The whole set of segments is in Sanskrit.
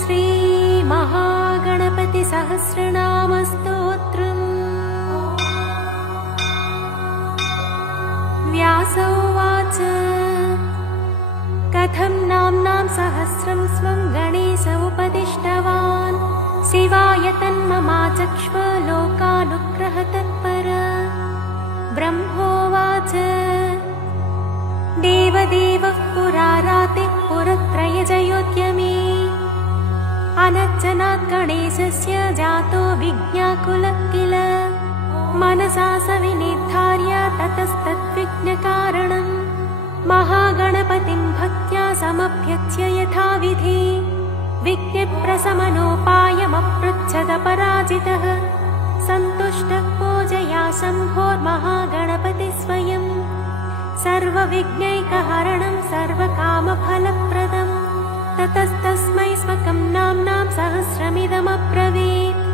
श्री महागणपति सहस्रनाम स्तोत्रम्। व्यास उवाच कथं नाम्नां सहस्रं स्वं गणेश उपदिष्टवान् शिवाय तन्ममाचक्ष्व लोकानुग्रह तत्पर। ब्रह्मोवाच देवदेवः पुरारातिः पुरत्रयजयोद्यमे अनर्चनात् गणेशस्य जातो विज्ञाकुलः किल। मनसा स विनिर्धार्य ततस्तद्विघ्नकारणम् महागणपतिं भक्त्या समभ्यच्य यथाविधि विघ्नप्रशमनोपायमपृच्छदपराजितः सन्तुष्टः पूजया शम्भोर्महागणपतिः स्वयं सर्वविघ्नैकहरणं सर्वकामफलप्रदम्। ततस्तस्मै स्वकं नाम्नां सहस्रमिदमब्रवीत्।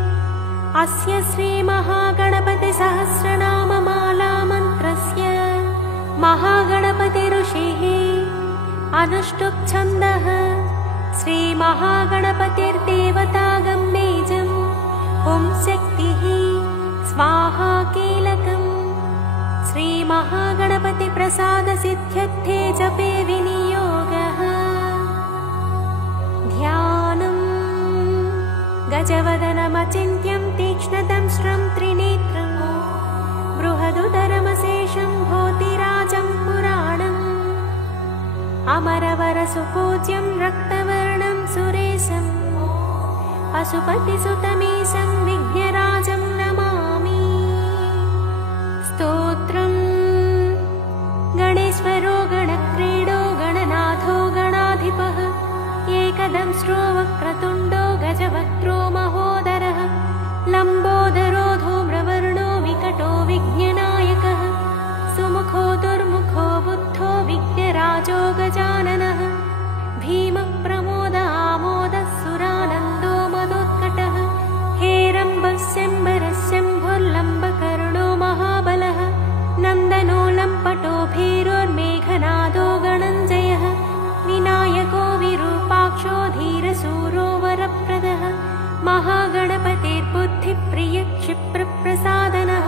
अस्य श्रीमहागणपतिसहस्रनाममालामन्त्रस्य महागणपतिऋषिः अनुष्टुप् छन्दः। श्रीमहागणपतिर्देवतागं नेजम् ॐ शक्तिः स्वाहा कीलकम्। श्रीमहागणपतिप्रसादसिद्ध्यर्थे जपे विनियोगः। ध्यानम् गजवदनमचिन्त्यं तीक्ष्णदंष्ट्रं त्रिनेत्रम् बृहदुदरमशेषं भूतिराजं पुराणम् अमरवरसुपूज्यं रक्तवर्णं सुरेशम् पशुपतिसुतमीशं विघ्नराजं नमामि। स्तोत्रम् गणेश्वरो गणक्रीडो गणनाथो गणाधिपः एकदंष्ट्रो वक्रतुण्डो गजवक्त्रो महोदरः लम्बोदरो धूम्रवर्णो विकटो विघ्ननायकः सुमुखो दुर्मुखो बुद्धो विघ्नराजो गजाननः भीमः प्रमोदामोदः सुरानन्दो मदोत्कटः हेरम्बः शम्बरः शम्भुर्लम्बकर्णो महाबलः नन्दनो लम्पटो भीरोर्मेघनादो गणञ्जयः विनायको विरूपाक्षो धीरशूरो वरप्रदः महागणपतिर्बुद्धिप्रियः क्षिप्रप्रसादनः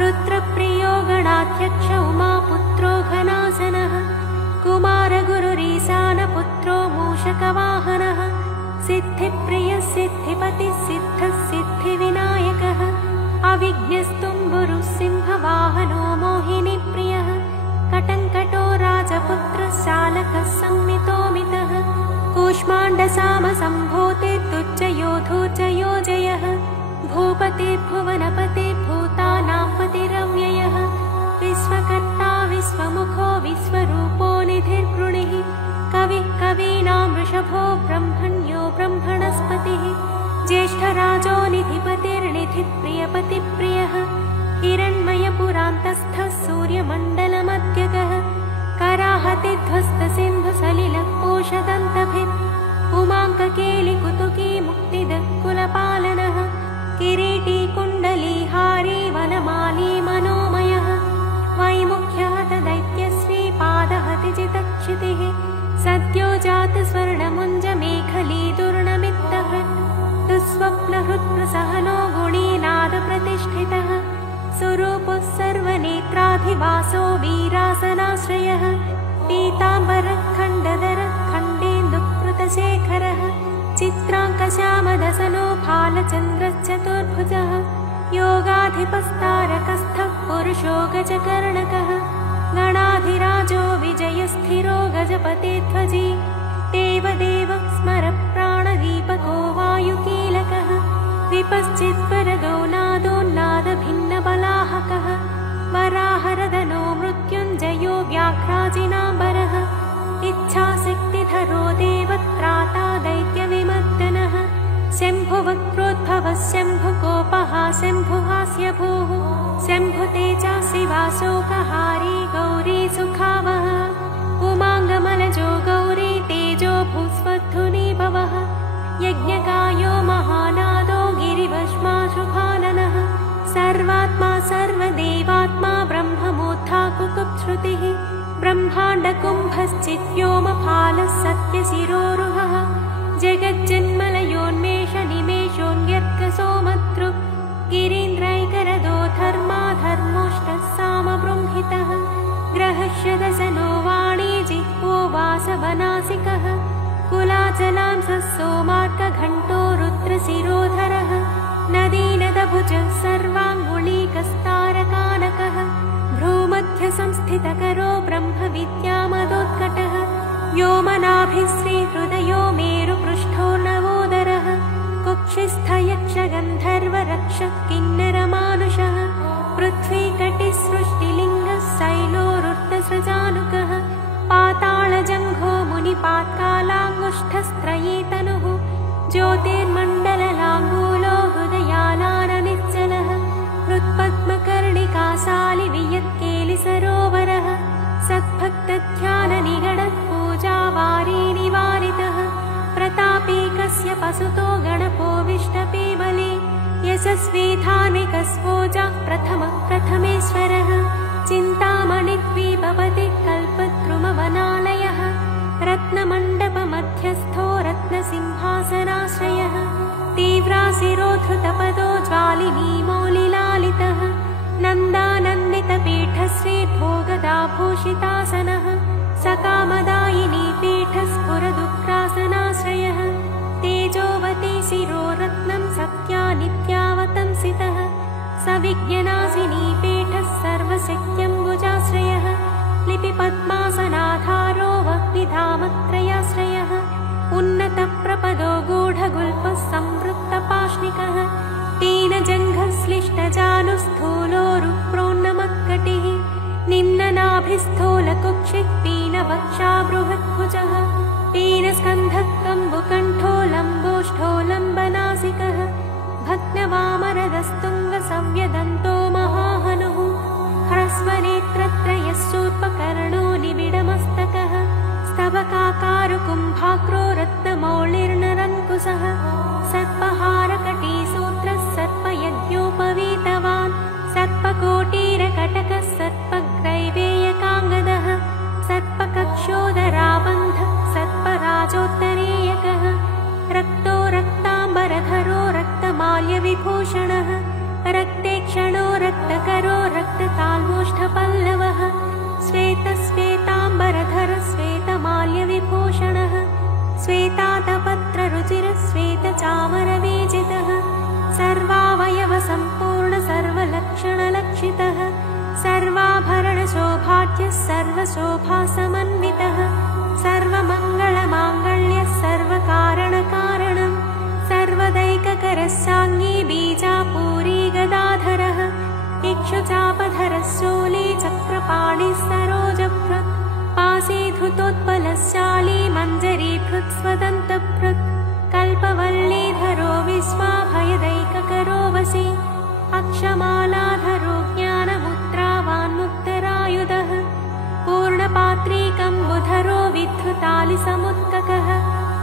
रुद्रप्रियो गणाध्यक्ष उमापुत्रो घनासनः कुमारगुरुरीशानपुत्रो मूषकवाहनः सिद्धिप्रियः सिद्धिपतिः सिद्धः सिद्धिविनायकः अविघ्नस्तुम्बुरुः सिंहवाहनो मोहिनीप्रियः कटङ्कटो राजपुत्रः शालकः संमितोमितः कूष्माण्डसामसम्भूतिर्दुर्जयो जयः भूपतिर्भुवनपतिर्भूतानां पतिरव्ययः विश्वकर्ता विश्वमुखो विश्वरूपो निधिर्गृणिः कविः कवीनां वृषभो ब्रह्मण्यो ब्रह्मणस्पतिः ज्येष्ठराजो निधिपतिर्निधिप्रियपतिप्रियः हिरण्मयपुरान्तस्थः सूर्यमण्डलमध्यगः कराहतिध्वस्तसिन्धुसलिलकोशदन्तभिः उमाङ्ककेलिकुतुकी मुक्तिदः किरीटी कुण्डलीहारी वनमाली मनोमयः वैमुख्यः दैत्यश्री पादहतिजितक्षितिः सद्यो जातस्वर्णमुञ्जमेखली दुर्णमित्तः दुःस्वप्नहृत्प्रसहनो गुणीनादप्रतिष्ठितः सुरूपः सर्वनेत्राधिवासो वीरासनाश्रयः पीताम्बरः खण्डधरः खण्डेन्दुकृतशेखरः चित्राङ्कश्यामदसनो भालचन्द्रश्चतुर्भुजः योगाधिपस्तारकस्थः पुरुषो गजकर्णकः गणाधिराजो विजयस्थिरो गजपतिध्वजी देवदेवः स्मरप्राणदीपको वायुकीलकः विपश्चिद्वरदो नादोन्नादभिन्नबलाहकः वराहरदनो मृत्युञ्जयो व्याघ्राजिनाम्बरः इच्छाशक्तिधरो देवत्राता दैत्यविमर्दनः शम्भुवक्त्रोद्भवः शम्भुकोपः शम्भुहास्यभूः शम्भुतेजस्वी वासोकहारी गौरी सुखावः उमाङ्गमलजो गौरी तेजो भूस्वर्धुनी भवः यज्ञकायो महानादो गिरिवश्माशुभाननः सर्वात्मा सर्वदेवात्मा ब्रह्ममूर्धा कुकुप्श्रुतिः ब्रह्माण्डकुम्भश्चिद्व्योमफालः सत्यशिरोरुहः जगज्जन्मलयोन्मेषनिमेषोऽन्यर्कसोमतृक् गिरीन्द्रैकरदो धर्माधर्मोऽष्टः सामबृंहितः ग्रहश्यदशनो वाणी जिह्वो वासवनासिकः कुलाचलांसः सोमार्कघण्टो रुद्रशिरोधरः नदीनदभुजः सर्वाङ्गुलीकस्तारकानकः भ्रूमध्यसंस्थितकरो ब्रह्मविद्यामदोत्कटः व्योमनाभिः श्रीहृदयो मेरुपृष्ठोर्णवोदरः कुक्षिस्थयक्षगन्धर्वरक्षः किन्नरमानुषः पृथ्वीकटिसृष्टिलिङ्गः शैलोरुर्धसृजानुकः पातालजङ्घो मुनिपात्कालाङ्गुष्ठस्त्रयी तनुः ज्योतिर्मण्डललाङ्गूलो हृदयालाननिश्चलः हृत्पद्मकर्णिकाशालिवियत्केलिसरोवरः सद्भक्तध्याननिगडः पूजावारी निवारितः प्रतापीकस्य पसुतो गणपो विष्टपीबले यशस्वी धार्मिकस्वोजाः प्रथमेश्वरः चिन्तामणिद्वीपपतिः कल्पद्रुमवनालयः रत्नमण्डपमध्यस्थो रत्नसिंहासनाश्रयः तीव्राशिरोधृतपदो ज्वालिनीमौलिलालितः नन्दानन्दितपीठश्रीभोगदाभूषितासनः सकामदायिनी पीठस्फुरदुग्रासनाश्रयः तेजोवती शिरो रत्नं सत्यानित्यावतंसितः सविज्ञनासिनी पीठः सर्वशक्त्यम्बुजाश्रयः लिपिपद्मासनाधारो वह्निधामत्रयाश्रयः उन्नतप्रपदो गूढगुल्पः संवृत्तपाष्णिकः तीनजङ्घः श्लिष्टजानुस्थूलोरुप्रोन्नमत्कटिः निम्ननाभिस्थूलकुक्षिः पीनवक्षा बृहद्भुजः पीनस्कन्धः कम्बुकण्ठो लम्बोष्ठो लम्बनासिकः भग्नवामरदस्तुङ्गसंव्यदन्तो महाहनुः ह्रस्वनेत्रत्रयश्चूर्पकर्णो निबिडमस्तकः स्तबकाकारुकुम्भाग्रो रत्नमौलिर्नरङ्कुशः सर्पहारकटीसूत्रः सर्पयज्ञोपवीतवान् सर्पकोटीरकटकः सर्पग्रैवेयकाङ्गदः सर्पकक्षोदराबन्धः सर्पराजोत्तरीयकः रक्तो रक्ताम्बरधरो रक्तमाल्यविभूषणः रक्तेक्षणो रक्तकरो रक्तताल्मोष्ठपल्लवः श्वेतश्वेताम्बरधरः श्वेतमाल्यविभूषणः श्वेतातपत्ररुचिरः श्वेतचामरवीजितः सर्वावयवसम्पूर्ण सर्वलक्षणलक्षितः सर्वाभरणशोभाढ्यः सर्वशोभासमन्वितः सर्वमङ्गलमाङ्गल्यः सर्वकारणकारणम् सर्वदैककरस्साङ्गी बीजापूरी गदाधरः इक्षुचापधरः शूली चक्रपाणिः सरोजभृत् पाशीधृतोत्पलशाली मञ्जरीभृत् स्वदन्तभृत् कल्पवल्लीधरो विश्वाभयदैककरो वशी अक्षमालाधरो ज्ञानमुद्रावान्मुक्तरायुधः पूर्णपात्रीकम्बुधरो विद्धृतालिसमुत्ककः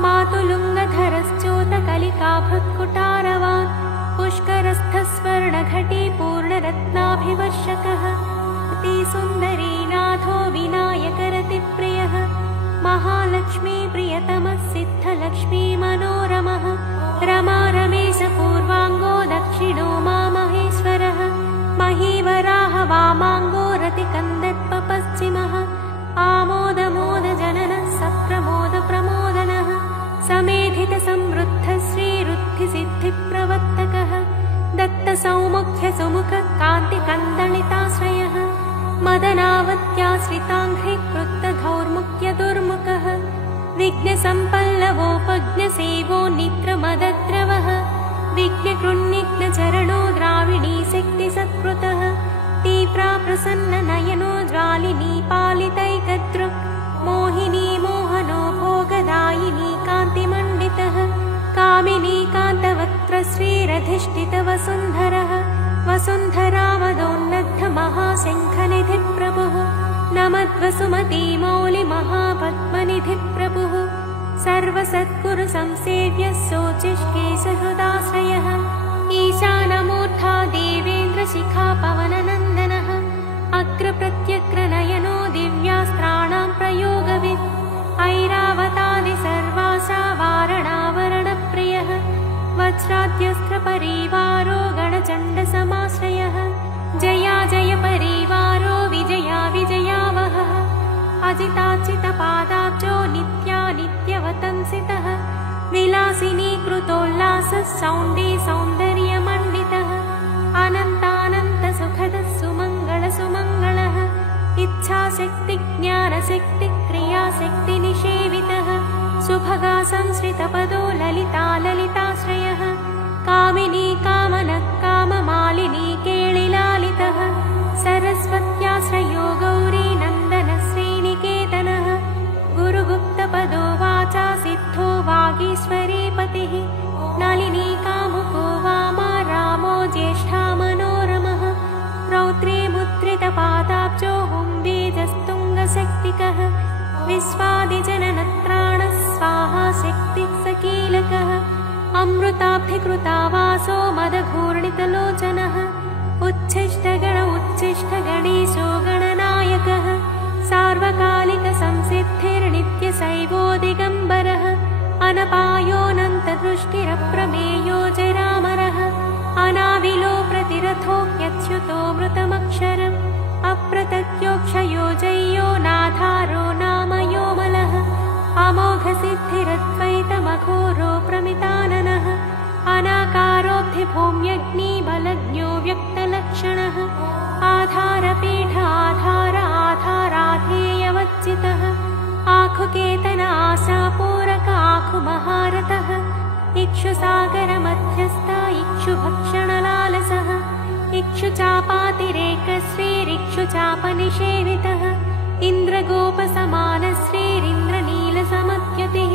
मातुलुङ्गधरश्चोतकलिकाभृत्कुटारवान् पुष्करस्थस्वर्णघटी पूर्णरत्नाभिवर्षकः अतिसुन्दरीनाथो विनायकरतिप्रियः महालक्ष्मीप्रियतमः सिद्धलक्ष्मी मनोरमः रमा रमेशपूर्वाङ्गो दक्षिणो मामहेश्वरः महीवराह वामाङ्गो रतिकन्दर्पपश्चिमः आमोदमोदजननः सप्रमोदप्रमोदनः समेधितसंवृद्धः श्रीरुद्धिसिद्धिप्रवर्तकः दत्तसौमुख्यसुमुखः कान्तिकन्दलिताश्रयः मदनावत्याश्रिताङ्घ्रिकृतधौर्मुख्यदुर्मुखः विघ्नसम्पल्लवोपज्ञसेवो निद्रमदद्रवः विघ्नकृन्निघ्नचरणो द्राविणी शक्तिसत्कृतः तीव्रा प्रसन्ननयनो ज्वालिनी पालितैकदृक् मोहिनी मोहनो भोगदायिनी कान्तिमण्डितः कामिनी कान्तवक्त्रश्रीरधिष्ठितवसुन्धरः वसुन्धरावदोन्नद्धमहाशङ्खनिधिप्रभुः नमद्वसुमतीमौलिमहापद्मनिधिप्रभुः सर्वसद्गुरुसंसेव्यः शोचिष्केशहृदाश्रयः ईशानमूर्धा देवेन्द्रशिखा पवननन्दनः अग्रप्रत्यग्रनयनो दिव्यास्त्रा परिवारो गणचण्डसमाश्रयः जया जय परिवारो विजया विजयावहः अजिताचितपादाब्जो नित्या नित्यवतंसितः विलासिनी कृतोल्लासः सौण्डी सौन्दर्यमण्डितः अनन्तानन्तसुखदः सुमङ्गलः इच्छाशक्ति ज्ञानशक्ति क्रियाशक्तिनिषेवितः सुभगा संश्रितपदो ललिता ललिताश्रयः कामिनी कामनः काममालिनी केळिलालितः सरस्वत्याश्रयो गौरी नन्दनः श्रीनिकेतनः गुरुगुप्तपदो वाचा सिद्धो वागीश्वरीपतिः नलिनी कामुको वामा रामो ज्येष्ठा मनोरमः रौद्रे मुद्रितपादाब्जो हुम्बीजस्तुङ्गशक्तिकः विश्वादिजननत्राणः स्वाहा शक्तिः सकीलकः अमृताब्धिकृतावासो मदघूर्णितलोचनः उच्छिष्टगण उच्छिष्टगणेशो गणनायकः सार्वकालिकसंसिद्धिर्नित्यशैवो दिगम्बरः अनपायोऽनन्तदृष्टिरप्रमेयो जरामरः अनाविलो प्रतिरथो ह्यच्युतो मृतमक्षरम् अप्रतत्योक्षयो जय्यो नाधारो नामयोमलः अमोघसिद्धिरद्वैतमघोरो प्रमिताननः अनाकारोऽब्धिभूम्यग्निबलज्ञो व्यक्तलक्षणः आधारपीठ आधार आधाराधेयवच्चितः आखुकेतन आशापूरक आखुमहारथः इक्षुसागरमध्यस्थ इक्षुभक्षणलालसः इक्षुचापातिरेकश्रीरिक्षुचापनिषेवितः इन्द्रगोपसमानश्रीरिन्द्रनीलसमद्युतिः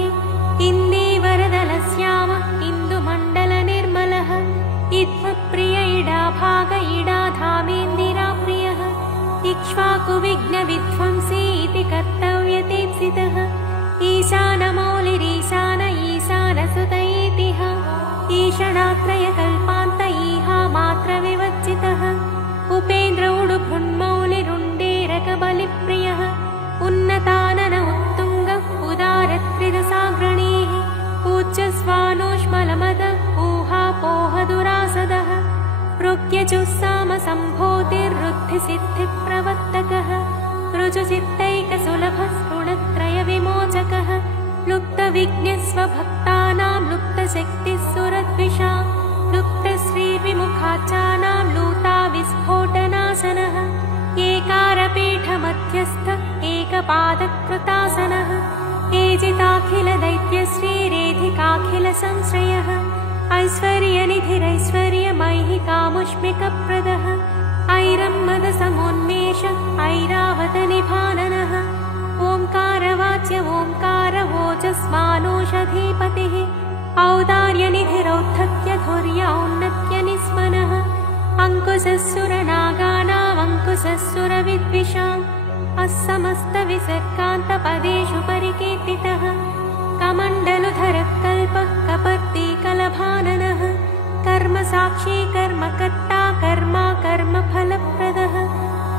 इन्दीवरदलश्याम इन्दुमण्डलनिर्मलः इत्वप्रिय इडाभाग इडाधामेन्दिराप्रियः इक्ष्वाकुविघ्नविध्वंसी इति कर्तव्यतीप्सितः ईशानमौलिरीशान ईशानसुत इतिः ईशणात्रयकल्पान्त ईहा मात्रविवच्चितः उपेन्द्र उडुभृन्मौलिरुण्डेरकबलिप्रियः उन्नतानन उत्तुङ्ग उदारत्रिदशाग्रणीः पूज्यस्वानोष्मलमद ऊहापोहदुरासदः रुग्यजुस्सामसम्भूतिर्रुद्धिसिद्धिप्रवर्तकः ऋजुचित्तैकसुलभः स्फुणत्रयविमोचकः लुप्तविज्ञस्वभक्तानां लुप्तशक्तिः सुरद्विषा लुप्तश्रीर्विमुखाचानां लूताविस्फोटनाशनः एकारपीठमध्यस्थ एकपादकृतासनः एजिताखिलदैत्यश्रीरेधिकाखिलसंश्रयः ऐश्वर्यनिधिरैश्वर्यमैहिकामुष्मिकप्रदः ऐरम्मदसमोन्मेष ऐरावतनिभाननः ओङ्कारवाच्य ओङ्कार ओजस्वानोषधीपतिः औदार्यनिधिरौद्धत्य धुर्य औन्नत्यनिस्मनः अङ्कुशस्सुरनागानामङ्कुशस्सुरविद्विषाम् अस्समस्तविसर्गान्तपदेषु परिकीर्तितः कमण्डलुधरः कल्पः कपर्दीकलभाननः कर्मसाक्षी कर्मकर्ता कर्मा कर्मफलप्रदः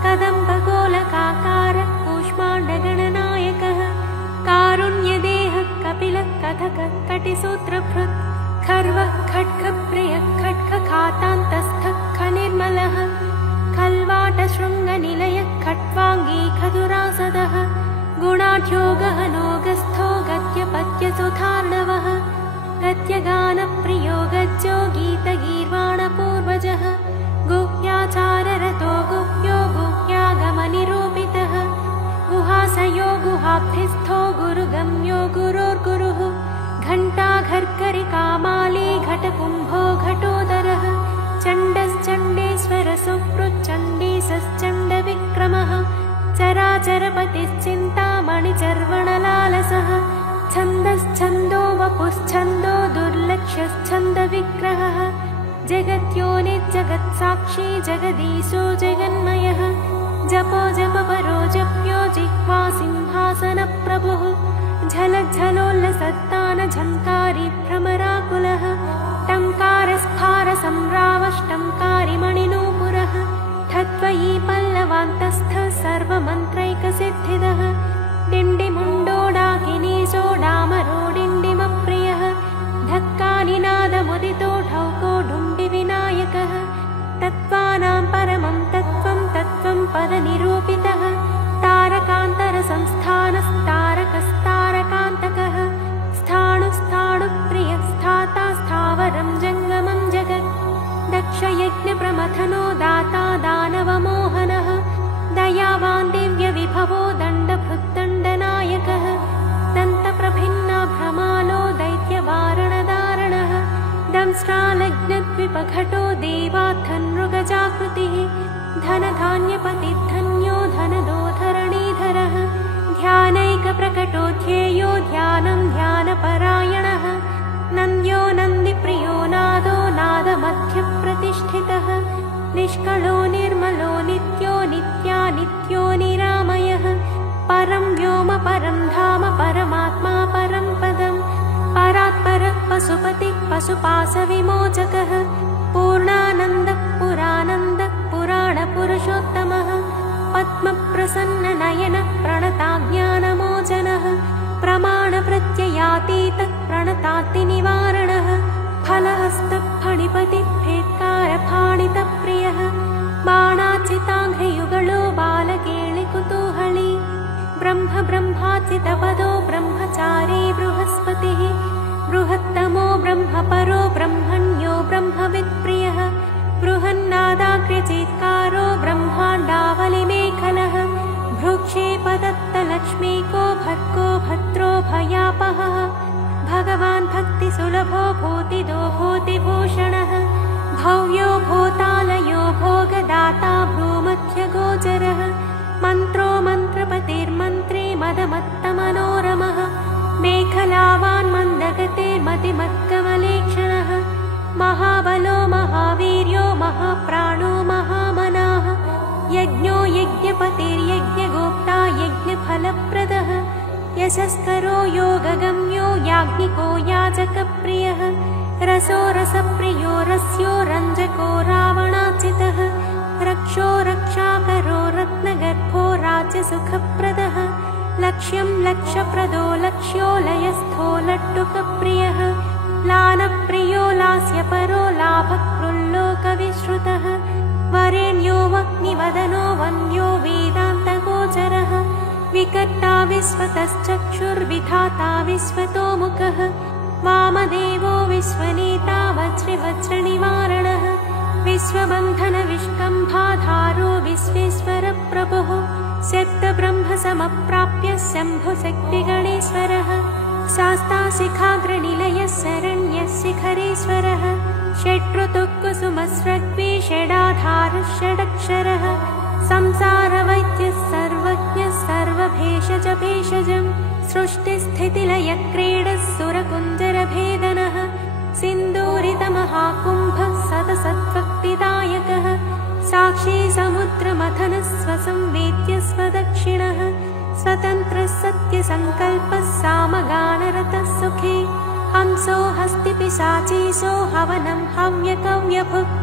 कदम्बगोलकाकार कूष्माण्डगणनायकः कारुण्यदेहः कपिलः कथकः कटिसूत्रभृत् खर्वः खड्गप्रियः खड्गखातान्तस्थः खनिर्मलः खल्वाटशृङ्गनिलयः खट्वाङ्गी खदुरासदः गुणाढ्यो गहनोगस्थो गद्यपद्यसुधार्णवः गद्यगानप्रियो गज्जो गीतगीर्वाणपूर्वजः गुह्याचाररतो गुह्यो गुह्यागमनिरूपितः गुहासयो गुहाब्धिस्थो गुरुगम्यो गुरोर्गुरुः घण्टाघर्करिकामाली घटकुम्भो घटोदरः चण्डश्चण्डेश्वरसुहृच्चण्डीसश्चण्डविक्रमः चराचरपतिश्चिन्तामणिचर्वणलालसः छन्दश्छन्दो वपुश्छन्दो दुर्लक्षश्छन्दविग्रहः जगत्योनिजगत्साक्षी जगदीशो जगन्मयः जपो जपपरो जप्यो जिह्वा सिंहासनप्रभुः झलज्झलोल्लसत्तान झङ्कारी भ्रमराकुलः टङ्कारस्फारसम्रावष्टङ्कारिमणिनूपुरः ठत्वयी पल्लवान्तस्थ सर्वमन्त्रैकसिद्धिदः डिण्डिमुण्डोडाकिनीशो डामरो डिण्डिमप्रियः धक्कानिनादमुदितो ढौको प्रकटो ध्येयो ध्यानं ध्यानपरायणः नन्द्यो नन्दिप्रियो नादो नादमध्यप्रतिष्ठितः निष्कलो निर्मलो नित्यो नित्यानित्यो निरामयः परं व्योम परं धाम परमात्मा परं पदम् परात्परः पशुपतिः पशुपाशविमोचकः पूर्णानन्दः पुरानन्दः पुराणपुरुषोत्तमः पद्मप्रसन्ननयनः प्रणताज्ञानमोचनः प्रमाणप्रत्ययातीतः प्रणतातिनिवारणः फलहस्तः फणिपतिः भेत्कारफाणितप्रियः बाणाचिताङ्घ्रियुगलो बालकेलिकुतूहली ब्रह्मचितपदो ब्रह्मचारी बृहस्पतिः बृहत्तमो ब्रह्मपरो ब्रह्मण्यो ब्रह्मवित्प्रियः बृहन्नादाग्र्यचीत्कारो ब्रह्माण्डावलिमेखलः भ्रूक्षेपदत्तलक्ष्मीको भर्गो भद्रो भयापहः भगवान् भक्तिसुलभो भूतिदो भूतिभूषणः भव्यो भूतालयो भोगदाता भ्रूमध्यगोचरः मन्त्रो मन्त्रपतिर्मन्त्री मदमत्तमनोरमः मेखलावान् मन्दगतिर्मतिमत्कमलेक्षणः महाबलो महावीर्यो महाप्राणो महामनाः यज्ञो यज्ञपतिर्यज्ञगोप्ता यज्ञफलप्रदः यशस्करो योगगम्यो याज्ञिको याजकप्रियः रसो रसप्रियो रस्यो रञ्जको रावणाचितः रक्षो रक्षाकरो रत्नगर्भो राज्यसुखप्रदः लक्ष्यं लक्ष्यप्रदो लक्ष्यो लयस्थो लट्टुकप्रियः लालप्रियो लास्यपरो लाभकृल्लोकविश्रुतः वरेण्यो वह्निवदनो वन्द्यो वेदान्तगोचरः विकर्ता विश्वतश्चक्षुर्विधाता विश्वतोमुखः वामदेवो विश्वनेता वज्रवज्रनिवारणः विश्वबन्धनविष्कम्भाधारो विश्वेश्वरप्रभुः शब्दब्रह्मसमप्राप्य शम्भुशक्तिगणेश्वरः शास्ताशिखाग्रनिलयः शरण्यः शिखरेश्वरः षड्ऋतुकुसुमस्रग्वी षडाधारः षडक्षरः संसारवैद्यः सर्वज्ञः सर्वभेषज भेषजम् सृष्टिस्थितिलयक्रीडः सुरकुञ्जरभेदनः सिन्दूरितमहाकुम्भः सतसद्भक्तिदायकः साक्षी समुद्रमथनः स्वसंवेद्य स्वदक्षिणः स्वतन्त्रः सत्यसङ्कल्पः सामगानरतः सुखे हंसो हस्तिपिशाचीशो हवनं हव्यकव्यभुक्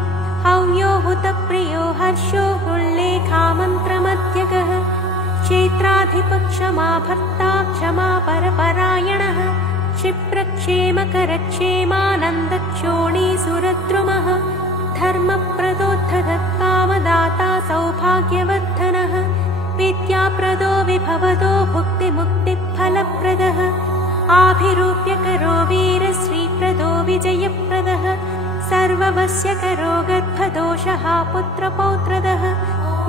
हव्यो हुतप्रियो हर्षो हुल्लेखामन्त्रमध्यगः क्षेत्राधिपक्षमा भर्ता क्षमा परपरायणः क्षिप्रक्षेमकरक्षेमानन्दक्षोणीसुरद्रुमः धर्मप्रदोद्धतत्कामदाता सौभाग्यवर्धनः विद्याप्रदो विभवदो भुक्तिमुक्तिफलप्रदः आभिरूप्यकरो वीरश्रीप्रदो विजयप्रदः सर्ववश्यकरो गर्भदोषः पुत्रपौत्रदः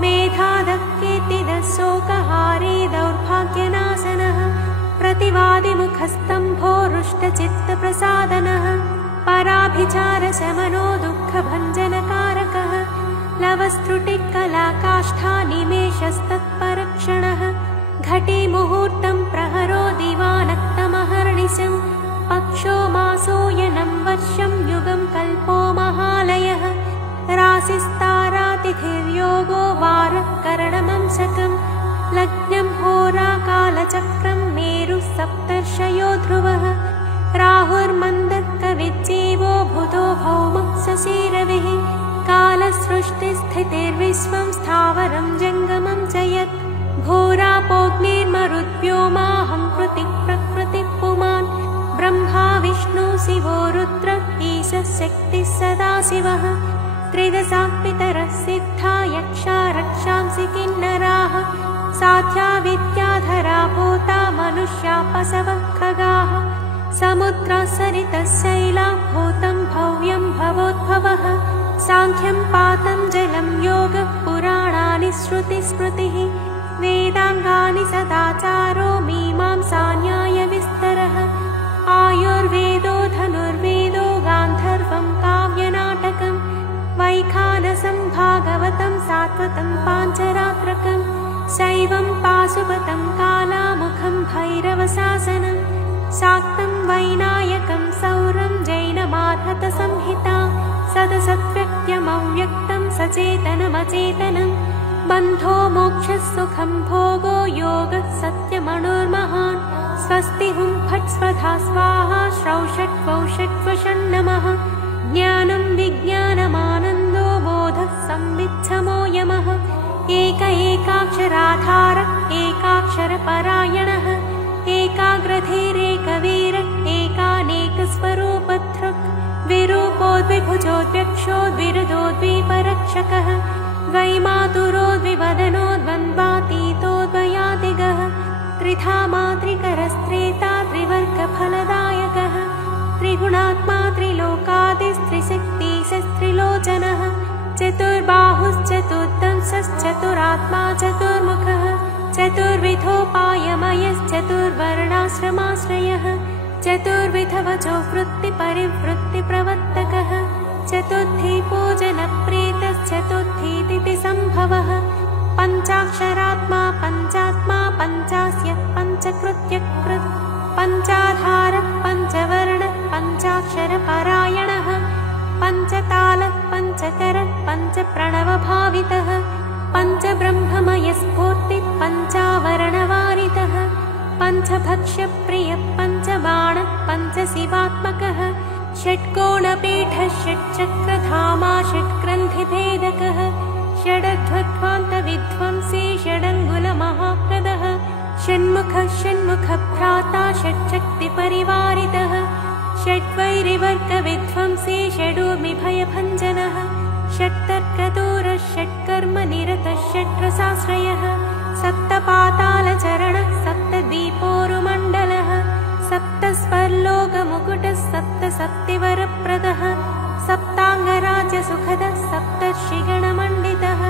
मेधादः कीर्तिदः शोकहारी दौर्भाग्यनाशनः प्रतिवादिमुखस्तम्भो रुष्टचित्तप्रसादनः पराभिचारशमनो दुःखभञ्जनकारकः लवस्त्रुटिकलाकाष्ठानिमेषस्तत्परक्षणः घटिमुहूर्तं प्रहरो दिवानक्तमहर्निशम् पक्षो मासोयनं वर्षं युगं कल्पो महालयः राशिस्तारातिथिर्योगो वारः करणमंशकम् लग्नं होराकालचक्रं मेरुः सप्तर्षयो ध्रुवः राहुर्मन्दर्कविज्जीवो बुधो भौमः शशिरविः कालसृष्टिस्थितिर्विश्वं स्थावरं जङ्गमं च यत् भूरापोऽग्निर्मरुद्व्योमाहं प्रकृतिः पुमान् ब्रह्मा विष्णु शिवो रुद्र ईशः शक्तिः सदाशिवः त्रिदशा पितरः सिद्धा यक्षा रक्षांसि किन्नराः साध्या विद्याधरा भूता मनुष्या पशवः खगाः समुद्रः सरितः शैला भूतं भव्यं भवोद्भवः साङ्ख्यं पातं जलं योगः पुराणानि श्रुतिस्मृतिः वेदाङ्गानि सदाचारो मीमांसा न्यायविस्तरः आयुर्वेदो धनुर्वेदो गान्धर्वं काव्यनाटकम् वैखानसं भागवतं सात्वतं पाञ्चरात्रकम् शैवं पाशुपतं कालामुखं भैरवं प्रणवशासनं शाक्तं वैनायकं सौरं जैनमार्हतसंहिता सदसत्व्यक्त्यमव्यक्तं सचेतनमचेतनं बन्धो मोक्षसुखं भोगो योगः सत्यमणुर्महान् स्वस्ति हुं फट् स्वधा स्वाहा श्रौषट्वौषट्वषण्णमः ज्ञानं विज्ञानमानन्दो बोधः संविच्छमो यमः एक एकाक्षराधार एकाक्षरपरायणः एकाग्रधीरेकवीर एकानेकस्वरूपधृक् विरूपोद्विभुजोद्व्यक्षोद्विरुदोद्वीपरक्षकः द्वैमातुरोद्विवदनो द्वन्द्वातीतोद्वयादिगः त्रिधा मात्रिकरस्त्रेता त्रिवर्गफलदायकः त्रिगुणात्मा त्रिलोकादिस्त्रिशक्तिस्त्रिलोचनः चतुर्बाहुश्चतुर्दंशश्चतुरात्मा चतुर्मुखः चतुर्विधोपायमयश्चतुर्वर्णाश्रमाश्रयः चतुर्विधवचो वृत्तिपरिवृत्तिप्रवर्तकः चतुर्थी पूजनप्रीतश्चतुर्थीतिथिसम्भवः पञ्चाक्षरात्मा पञ्चात्मा पञ्चास्यः पञ्चकृत्यकृत् पञ्चाधारः पञ्चवर्णः पञ्चाक्षरपरायणः पञ्चतालः पञ्चकरः पञ्चप्रणवभावितः पञ्चब्रह्ममयस्फूर्तिः पञ्चावरणवारितः पञ्चभक्ष्यप्रियः पञ्चबाणः पञ्चशिवात्मकः षट्कोणपीठः षट्चक्रधामा षट्ग्रन्थिभेदकः षडध्वध्वान्तविध्वंसी षडङ्गुलमहाप्रदः षण्मुखः षण्मुखभ्राता षट्शक्तिपरिवारितः षड्वैरिवर्गविध्वंसी षडूर्मिभयभञ्जनः षट्तर्कदूरः षट्कर्मनिरतः षट्रसाश्रयः सप्तपातालचरणः सप्तदीपोरुमण्डलः सप्तस्वर्लोकमुकुटः सप्तसप्तिवरप्रदः सप्ताङ्गराज्यसुखदः सप्तर्षिगणमण्डितः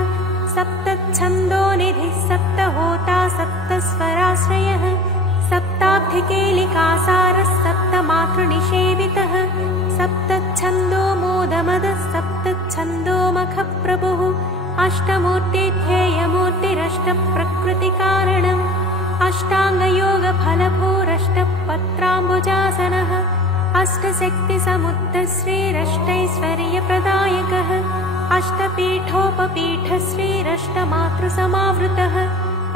सप्तच्छन्दोनिधिः सप्तहोता सप्तस्वराश्रयः सप्ताब्धिकेलिकासारः सप्तमातृनिषेवितः सप्तच्छन्दोमोदमदः सप्तच्छन्दोमखप्रभुः अष्टमूर्तिध्येयमूर्तिरष्टप्रकृतिकारणम् अष्टाङ्गयोगफलभूरष्टपत्राम्बुजासनः अष्टशक्तिसमुद्रश्रीरष्टैश्वर्यप्रदायकः अष्टपीठोपपीठश्रीरष्टमातृसमावृतः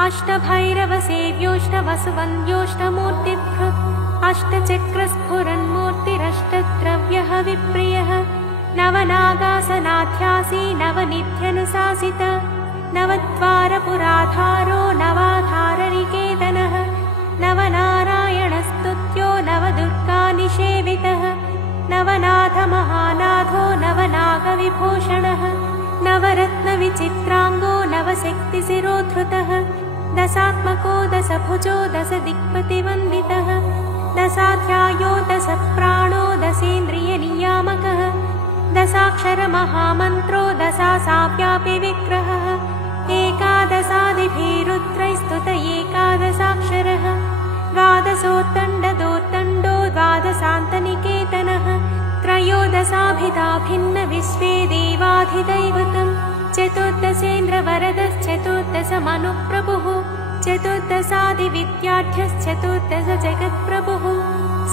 अष्टभैरवसेव्योष्टवसुवन्द्योष्टमूर्तिभृत् अष्टचक्रस्फुरन्मूर्तिरष्टद्रव्यः विप्रियः नवनागासनाध्यासी नवनिध्यनुशासित नवद्वारपुराधारो नवाधारनिकेतनः नवनारायणस्तुत्यो नवदुर्गानिषेवितः नवनाथमहानाथो नवनागविभूषणः नवरत्नविचित्राङ्गो नवशक्तिशिरोद्धृतः दशात्मको दशभुजो दशदिक्पतिवन्दितः दशाध्यायो दशप्राणो दशेन्द्रियनियामकः दशाक्षरमहामन्त्रो दशासाव्यापिविग्रहः एकादशादिभिरुद्रैस्तुत एकादशाक्षरः द्वादशोत्तण्डदोत्तण्डो द्वादशान्तनिकेतनः त्रयोदशाभिधा भिन्नविश्वे देवाधिदैवतम् चतुर्दशेन्द्रवरदश्चतुर्दशमनुप्रभुः चतुर्दशादिविद्याढ्यश्चतुर्दशजगत्प्रभुः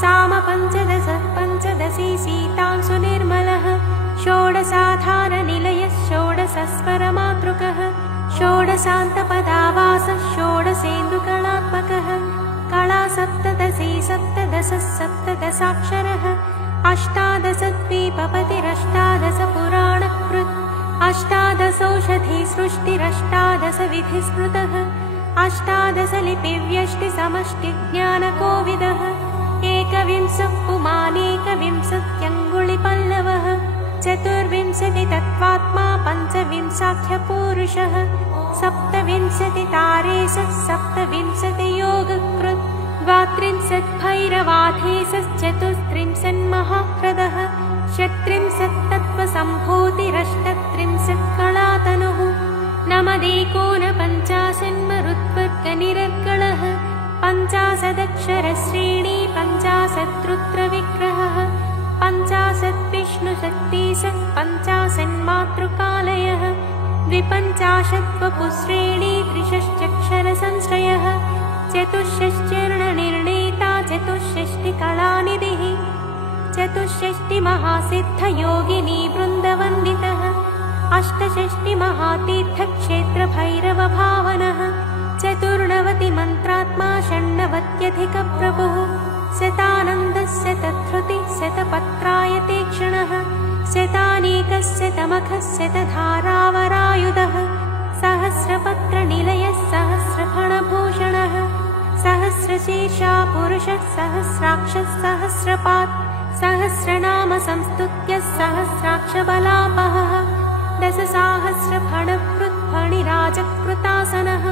सामपञ्चदश पञ्चदशी शीतांशुनिर्मलः षोडशाधारनिलयः षोडशस्वरमातृकः षोडशान्तपदावासः षोडशेन्दुकलात्मकः कलासप्तदशी सप्तदशः सप्तदशाक्षरः अष्टादशद्वीपपतिरष्टादशपुराणकृत् अष्टादशौषधिसृष्टिरष्टादशविधिस्मृतः अष्टादशलिपिव्यष्टिसमष्टिज्ञानकोविदः एकविंशः पुमानेकविंशत्यङ्गुलिपल्लवः चतुर्विंशतितत्त्वात्मा पञ्चविंशाख्यपूरुषः सप्तविंशतितारेशः सप्तविंशतियोगकृत् द्वात्रिंशद्भैरवाधीशश्चतुस्त्रिंशन्महाह्रदः षट्त्रिंशत्तत्त्वसम्भूतिरष्टत्रिंशत्कलातनुः नमदेकोनपञ्चाशन्मरुद्वर्गनिरर्गलः पञ्चाशदक्षरश्रेणी पञ्चाशद्रुद्रविग्रहः पञ्चाशद्विष्णुशक्तिशः पञ्चाशन्मातृकालयः द्विपञ्चाशद्वपुश्रेणी त्रिषश्चक्षरसंश्रयः चतुष्षश्चरणनिर्णय अष्टषष्टिमहासिद्धयोगिनी वृन्दवन्दितः अष्टषष्टिमहातीर्थक्षेत्रभैरवभावनः चतुर्नवतिमन्त्रात्मा षण्णवत्यधिकप्रभुः शतानन्दस्य तद्धृतिः शतपत्रायते क्षणः शतानीकस्य तमखस्य तधारावरायुधः सहस्रपत्रनिलयः सहस्रफणभूषणः सहस्रशीर्षा पुरुषः सहस्राक्षः सहस्रपात् सहस्रनाम संस्तुत्य सहस्राक्षबलापहः दशसाहस्रफणकृत्फणिराजकृतासनः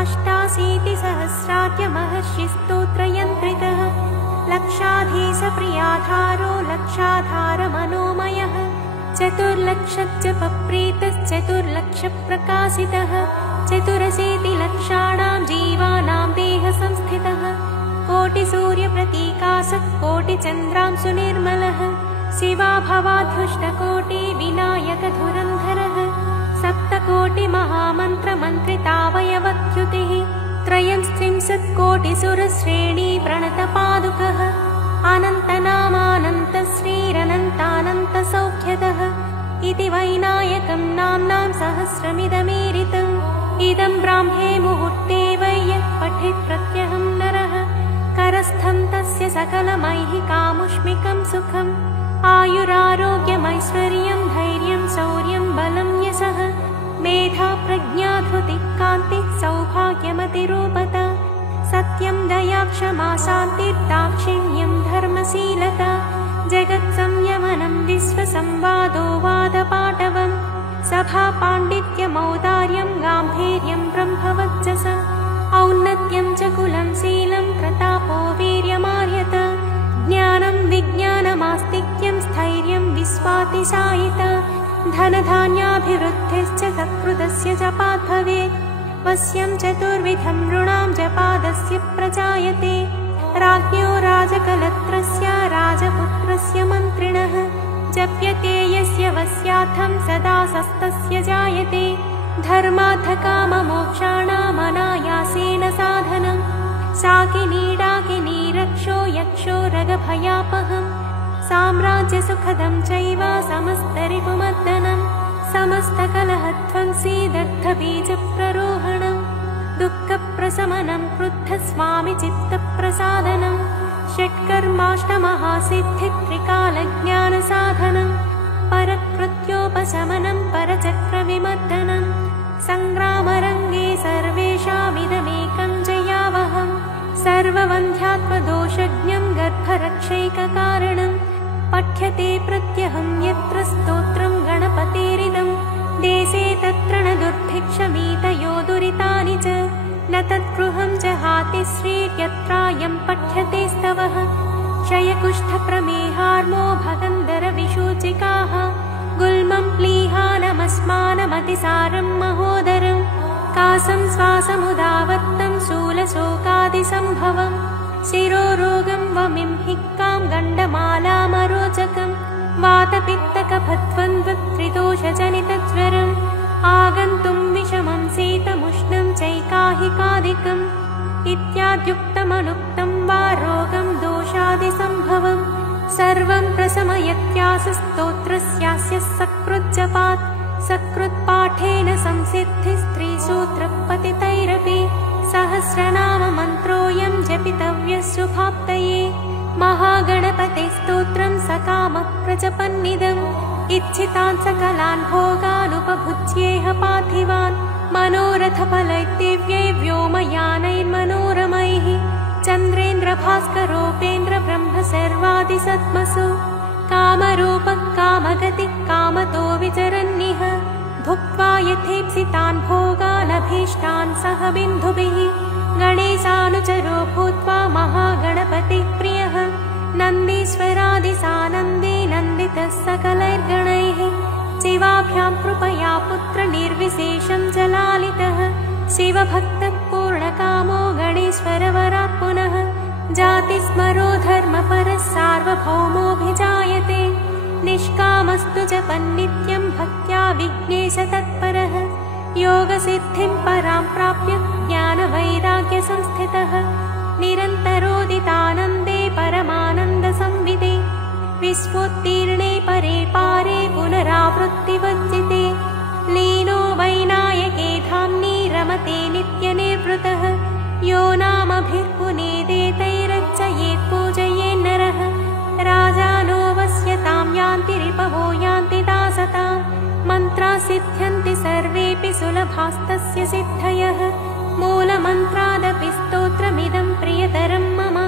अष्टाशीतिसहस्राद्यमहर्षिस्तोत्रयन्त्रितः लक्षाधीशप्रियाधारो लक्षाधारमनोमयः चतुर्लक्षजपप्रीतश्चतुर्लक्षप्रकाशितः चतुरशीतिलक्षाणां जीवानां देहसंस्थितः कोटिसूर्यप्रतीकाशः कोटिचन्द्रांशुनिर्मलः शिवाभवाद्धुष्टकोटिविनायकधुरन्धरः सप्तकोटिमहामन्त्रमन्त्रितावयवच्युतिः त्रयस्त्रिंशत्कोटिसुरश्रेणीप्रणतपादुकः अनन्तनामानन्तश्रीरनन्तानन्तसौख्यदः इति वैनायकं नाम्नां सहस्रमिदमीरितम् इदं ब्राह्मे मुहूर्ते वै यः पठेत् प्रत्यहं नरः करस्थं तस्य सकलमैहिकामुष्मिकं सुखम् आयुरारोग्यमैश्वर्यं धैर्यं शौर्यं बलं यशः मेधा प्रज्ञा धृतिः कान्तिः सौभाग्यमतिरूपता सत्यं दया क्षमा शान्तिर्दाक्षिण्यं धर्मशीलता जगत्संयमनं विश्वसंवादो वादपाटवम् सभापाण्डित्यमौदार्यं गाम्भीर्यं ब्रह्मवर्चस औन्नत्यं च कुलं शीलं प्रतापो वीर्यमार्यता ज्ञानं विज्ञानमास्तिक्यं स्थैर्यं विश्वातिशायिता धनधान्याभिवृद्धिश्च सत्कृतस्य जपात् भवेत् वश्यं चतुर्विधं नृणां जपादस्य प्रजायते राज्ञो राजकलत्रस्य राजपुत्रस्य मन्त्रिणः जप्यते यस्य वस्यार्थं सदा सस्तस्य जायते धर्मार्थकाममोक्षाणामनायासेन साधनं शाकिनीडाकिनी रक्षो यक्षो रगभयापहम् साम्राज्यसुखदं चैव समस्तरिपुमर्दनं समस्तकलहध्वंसी दग्धबीजप्ररोहणं दुःखप्रशमनं क्रुद्धस्वामिचित्तप्रसादनं षट्कर्माष्टमहासिद्धित्रिकालज्ञानसाधनं परकृत्योपशमनं परचक्रविमर्दनं सङ्ग्रामरङ्गे सर्वेषामिदमेकं जयावहं सर्ववन्ध्यात्मदोषज्ञं गर्भरक्षैककारणं पठ्यते प्रत्यहं यत्र स्तोत्रं गणपतेरिदं देशे तत्र न दुर्भिक्षमीतयो दुरितानि च न तद्गृहं जहाति श्रीर्यत्रायं पठ्यते स्तवः क्षयकुष्ठप्रमेहार्मो भगन्धरविशूचिकाः गुल्मं प्लीहानमस्मानमतिसारं महोदरं कासं श्वासमुदावत्तं शूलशोकादिसम्भवं शिरोरोगं वमिं हिक्कां गण्डमालामरोचकं वातपित्तकफद्वन्द्वत्रिदोषजनितज्वरम् आगन्तुं विषमं शीतमुष्णं चैकाहिकादिकम् इत्याद्युक्तमनुक्तं वा रोगं दोषादिसम्भवं सर्वं प्रशमयत्यासस्तोत्रस्यास्य सकृज्जपात् सकृत्पाठेन संसिद्धिस्त्रीसूत्रपतितैरपि सहस्रनाममन्त्रोऽयं जपितव्यः शुभाप्तये महागणपतेस्तोत्रं सकामप्रजपन्निदम् इच्छितान् सकलान् भोगानुपभुज्येह पार्थिवान् मनोरथफलैर्दिव्यै व्योमयानैर्मनोरमैः चन्द्रेन्द्रभास्करोपेन्द्र ब्रह्म सर्वादिसत्मसु कामरूपः कामगतिः कामतो विचरन्निह भुक्त्वा यथेप्सितान् भोगानभीष्टान् सह बिन्धुभिः गणेशानुचरो भूत्वा महागणपतिः प्रियः नन्दीश्वरादिसानन्दे नन्दितः सकलैर्गणैः शिवाभ्यां कृपया पुत्रनिर्विशेषं जलालितः शिवभक्तः पूर्णकामो गणेश्वरवरात् पुनः जातिस्मरो धर्मपरः सार्वभौमोऽभिजायते निष्कामस्तु जपन्नित्यं भक्त्या विघ्नेशतत्परः योगसिद्धिं परां प्राप्य ज्ञानवैराग्यसंस्थितः निरन्तरोदितानन्दे परमानन्दसंविदे विश्वोत्तीर्णे परे पारे पुनरावृत्तिवज्जिते लीनो वैनायके धाम्नि रमते नित्यनिर्वृतः यो नामभिर्पुनेदेतैरर्चयेत् पूजयेन्नरः राजानो वस्यतां यान्ति रिपवो यान्ति दासतां मन्त्रा सिद्ध्यन्ति सर्वेऽपि सुलभास्तस्य सिद्धयः मूलमन्त्रादपि स्तोत्रमिदं प्रियतरं मम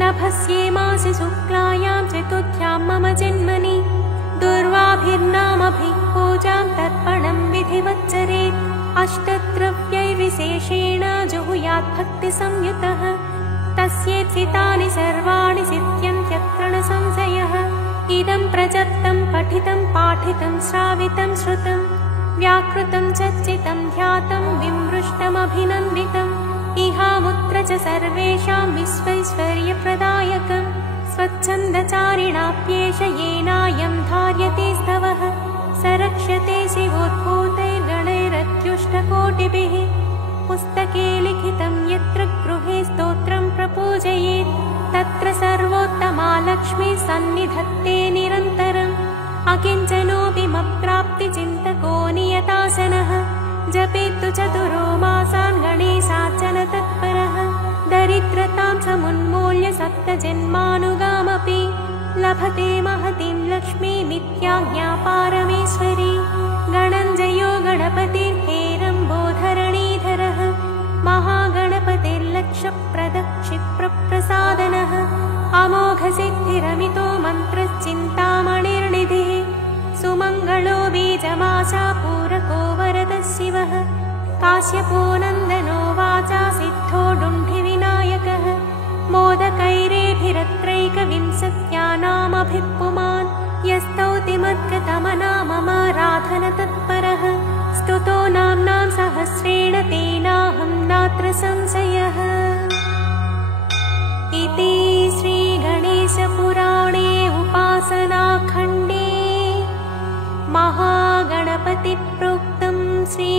नभस्येमासि शुक्लायां चतुर्थ्यां मम जन्मनि दुर्वाभिर्नामभिः पूजां तर्पणं विधिवच्चरेत् अष्टद्रव्यैर्विशेषेण जुहुयात् भक्तिसंयुतः तस्येत्सितानि सर्वाणि सिद्ध्यन्त्यत्र न संशयः इदं प्रचत्तं पठितं पाठितं श्रावितं श्रुतं व्याकृतं चर्चितं ध्यातं विमृष्टमभिनन्दितम् इहामुत्र च सर्वेषां विश्वैश्वर्यप्रदायकं स्वच्छन्दचारिणाप्येष येनायं धार्यते स्तवः स रक्ष्यते शिवोद्भूतैर्गणैरत्युष्टकोटिभिः पुस्तके लिखितं यत्र गृहे स्तोत्रं प्रपूजयेत् तत्र सर्वोत्तमा लक्ष्मी सन्निधत्ते निरन्तरम् अकिञ्चनोऽपि मप्राप्तिचिन्तको नियतासनः जपेत्तु चतुरो मासान् गणेशार्चन तत्परः दरिद्रतां समुन्मूल्य सप्तजन्मानुगामपि लभते महतीं लक्ष्मीमित्याज्ञा पारमेश्वरी गणञ्जयो गणपतिर्हेरम्बोधरणीधरः महागणपतिर्लक्षप्रदः क्षिप्रप्रसादनः अमोघसिद्धिरमितो मन्त्रश्चिन्तामणिर्निधिः सुमङ्गलो बीजमाशा पूरको वरदः शिवः काश्यपो नन्दनो वाचा सिद्धो डुण्ढिविनायकः मोदकैरेभिरत्रैकविंशत्यानामभिः पुमान् यस्तौति मद्गतमनाममाराधनतत्परः स्तुतो नाम्नां सहस्रेण तेनाहं नात्र संशयः इति श्रीगणेशपुराणे उपासनाखण्डे महागणपतिप्रोक्तं श्री